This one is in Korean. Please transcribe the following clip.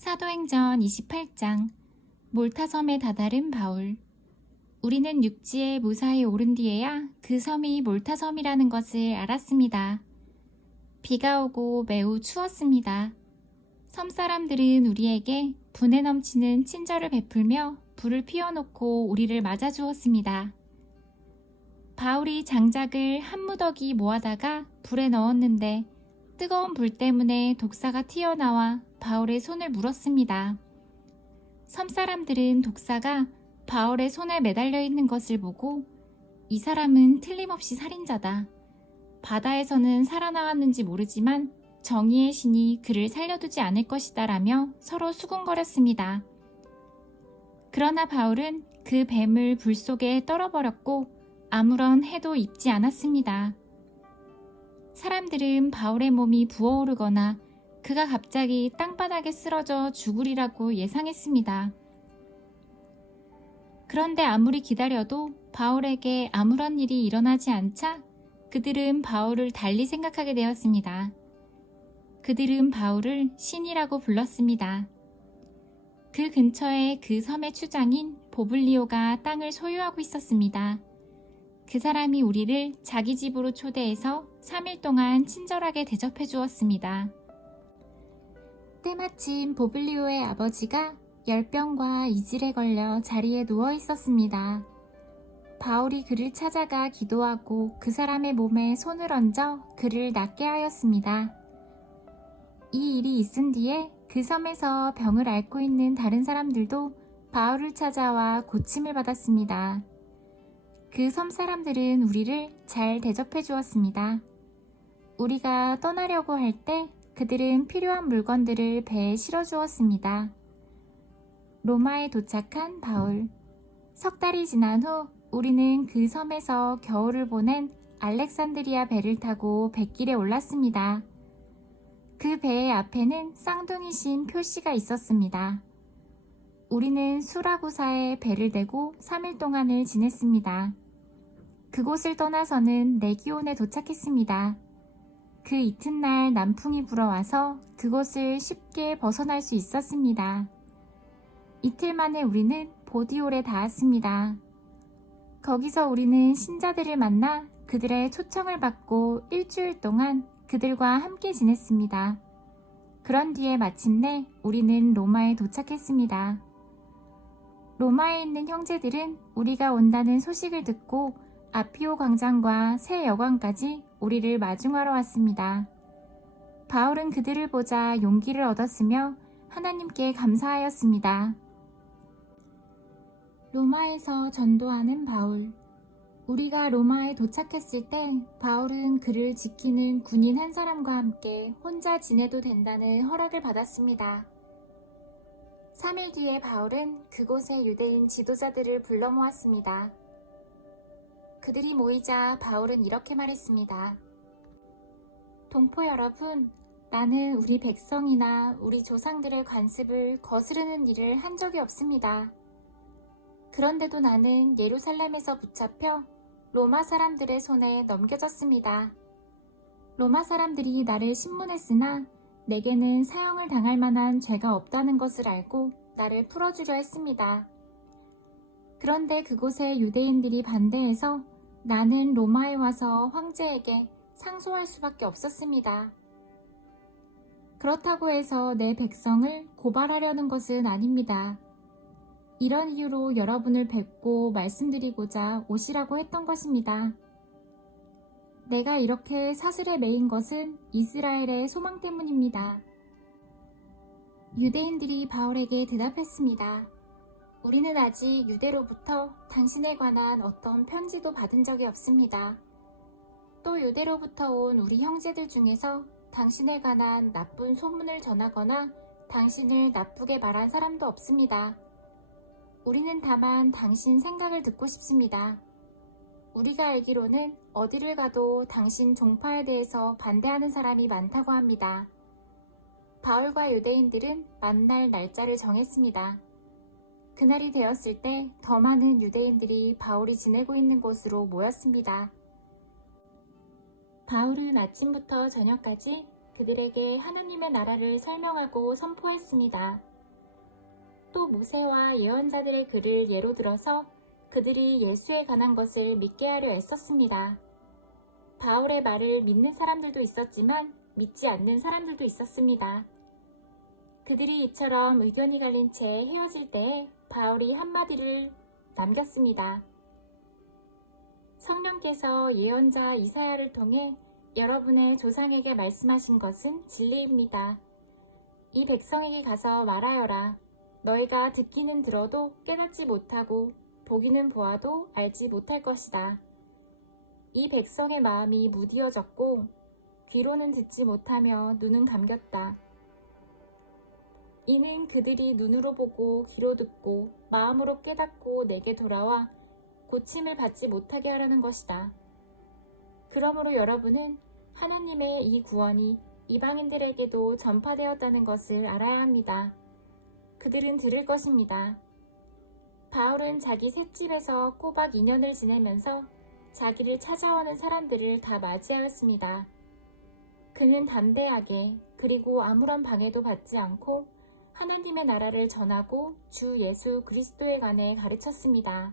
사도행전 28장. 몰타섬에 다다른 바울. 우리는 육지에 무사히 오른 뒤에야 그 섬이 몰타섬이라는 것을 알았습니다. 비가 오고 매우 추웠습니다. 섬 사람들은 우리에게 분에 넘치는 친절을 베풀며 불을 피워놓고 우리를 맞아주었습니다. 바울이 장작을 한 무더기 모아다가 불에 넣었는데 뜨거운 불 때문에 독사가 튀어나와 바울의 손을 물었습니다. 섬 사람들은 독사가 바울의 손에 매달려 있는 것을 보고 이 사람은 틀림없이 살인자다. 바다에서는 살아나왔는지 모르지만 정의의 신이 그를 살려두지 않을 것이다 라며 서로 수군거렸습니다. 그러나 바울은 그 뱀을 불 속에 떨어버렸고 아무런 해도 입지 않았습니다. 사람들은 바울의 몸이 부어오르거나 그가 갑자기 땅바닥에 쓰러져 죽으리라고 예상했습니다. 그런데 아무리 기다려도 바울에게 아무런 일이 일어나지 않자 그들은 바울을 달리 생각하게 되었습니다. 그들은 바울을 신이라고 불렀습니다. 그 근처에 그 섬의 추장인 보블리오가 땅을 소유하고 있었습니다. 그 사람이 우리를 자기 집으로 초대해서 3일 동안 친절하게 대접해 주었습니다. 때마침 보블리오의 아버지가 열병과 이질에 걸려 자리에 누워 있었습니다. 바울이 그를 찾아가 기도하고 그 사람의 몸에 손을 얹어 그를 낫게 하였습니다. 이 일이 있은 뒤에 그 섬에서 병을 앓고 있는 다른 사람들도 바울을 찾아와 고침을 받았습니다. 그 섬 사람들은 우리를 잘 대접해 주었습니다. 우리가 떠나려고 할 때 그들은 필요한 물건들을 배에 실어 주었습니다. 로마에 도착한 바울. 석 달이 지난 후 우리는 그 섬에서 겨울을 보낸 알렉산드리아 배를 타고 뱃길에 올랐습니다. 그 배의 앞에는 쌍둥이신 표시가 있었습니다. 우리는 수라구사에 배를 대고 3일 동안을 지냈습니다. 그곳을 떠나서는 레기온에 도착했습니다. 그 이튿날 남풍이 불어와서 그곳을 쉽게 벗어날 수 있었습니다. 이틀 만에 우리는 보디올에 닿았습니다. 거기서 우리는 신자들을 만나 그들의 초청을 받고 일주일 동안 그들과 함께 지냈습니다. 그런 뒤에 마침내 우리는 로마에 도착했습니다. 로마에 있는 형제들은 우리가 온다는 소식을 듣고 아피오 광장과 새 여관까지 우리를 마중하러 왔습니다. 바울은 그들을 보자 용기를 얻었으며 하나님께 감사하였습니다. 로마에서 전도하는 바울. 우리가 로마에 도착했을 때 바울은 그를 지키는 군인 한 사람과 함께 혼자 지내도 된다는 허락을 받았습니다. 3일 뒤에 바울은 그곳의 유대인 지도자들을 불러 모았습니다. 그들이 모이자 바울은 이렇게 말했습니다. 동포 여러분, 나는 우리 백성이나 우리 조상들의 관습을 거스르는 일을 한 적이 없습니다. 그런데도 나는 예루살렘에서 붙잡혀 로마 사람들의 손에 넘겨졌습니다. 로마 사람들이 나를 신문했으나 내게는 사형을 당할 만한 죄가 없다는 것을 알고 나를 풀어주려 했습니다. 그런데 그곳의 유대인들이 반대해서 나는 로마에 와서 황제에게 상소할 수밖에 없었습니다. 그렇다고 해서 내 백성을 고발하려는 것은 아닙니다. 이런 이유로 여러분을 뵙고 말씀드리고자 오시라고 했던 것입니다. 내가 이렇게 사슬에 매인 것은 이스라엘의 소망 때문입니다. 유대인들이 바울에게 대답했습니다. 우리는 아직 유대로부터 당신에 관한 어떤 편지도 받은 적이 없습니다. 또 유대로부터 온 우리 형제들 중에서 당신에 관한 나쁜 소문을 전하거나 당신을 나쁘게 말한 사람도 없습니다. 우리는 다만 당신 생각을 듣고 싶습니다. 우리가 알기로는 어디를 가도 당신 종파에 대해서 반대하는 사람이 많다고 합니다. 바울과 유대인들은 만날 날짜를 정했습니다. 그날이 되었을 때 더 많은 유대인들이 바울이 지내고 있는 곳으로 모였습니다. 바울은 아침부터 저녁까지 그들에게 하느님의 나라를 설명하고 선포했습니다. 또 모세와 예언자들의 글을 예로 들어서 그들이 예수에 관한 것을 믿게 하려 애썼습니다. 바울의 말을 믿는 사람들도 있었지만 믿지 않는 사람들도 있었습니다. 그들이 이처럼 의견이 갈린 채 헤어질 때에 바울이 한마디를 남겼습니다. 성령께서 예언자 이사야를 통해 여러분의 조상에게 말씀하신 것은 진리입니다. 이 백성에게 가서 말하여라. 너희가 듣기는 들어도 깨닫지 못하고 보기는 보아도 알지 못할 것이다. 이 백성의 마음이 무디어졌고 귀로는 듣지 못하며 눈은 감겼다. 이는 그들이 눈으로 보고 귀로 듣고 마음으로 깨닫고 내게 돌아와 고침을 받지 못하게 하려는 것이다. 그러므로 여러분은 하나님의 이 구원이 이방인들에게도 전파되었다는 것을 알아야 합니다. 그들은 들을 것입니다. 바울은 자기 셋집에서 꼬박 2년을 지내면서 자기를 찾아오는 사람들을 다 맞이하였습니다. 그는 담대하게 그리고 아무런 방해도 받지 않고 하나님의 나라를 전하고 주 예수 그리스도에 관해 가르쳤습니다.